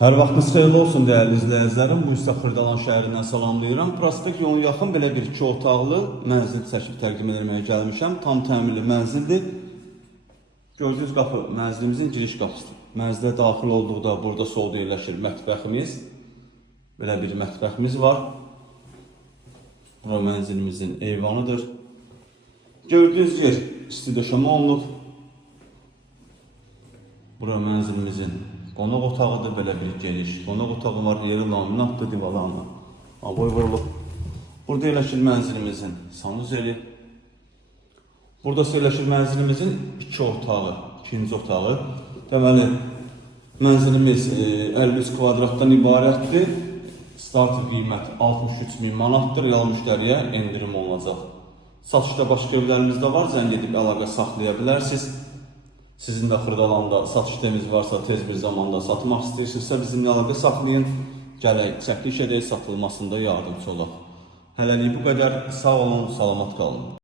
Hər vaxtınız xeyirli olsun dəyərli izləyicilərim. Bu isə Xırdalan şəhərindən salamlayıram. Prospekt yoluna yaxın belə bir 2 otaqlı mənzil çəkib təqdim etməyə gəlmişəm. Tam təmirli mənzildir. Gördüyünüz qapı mənzilimizin giriş qapısıdır. Mənzilə daxil olduqda burada solda yerləşir mətbəximiz. Belə bir mətbəximiz var. Bura mənzilimizin eyvanıdır. Gördüyünüz yer isti döşəmə olunub. Bura mənzilimizin qonaq otağıdır, belə bir geniş qonaq otağı var, yeri laminatdır, divarlarla aboy vurulub. Burada yerləşir mənzilimizin sanuzeli. Burada yerləşir mənzilimizin 2 otağı, ikinci otağı. Deməli, mənzilimiz 53 kvadratdan ibarətdir. Start qiymət 63.000 manatdır, real müştəriyə endirim olunacaq. Satışda başqa evlərimiz də var, zəng edib əlaqə saxlaya bilərsiniz. Sizin də Xırdalanda satış temiz varsa, tez bir zamanda satmaq istəyirsinizsə, bizimlə əlaqə saxlayın. Gələk, çəkiliş edək, satılmasında yardımcı olaq. Hələlik bu qədər. Sağ olun, salamat qalın.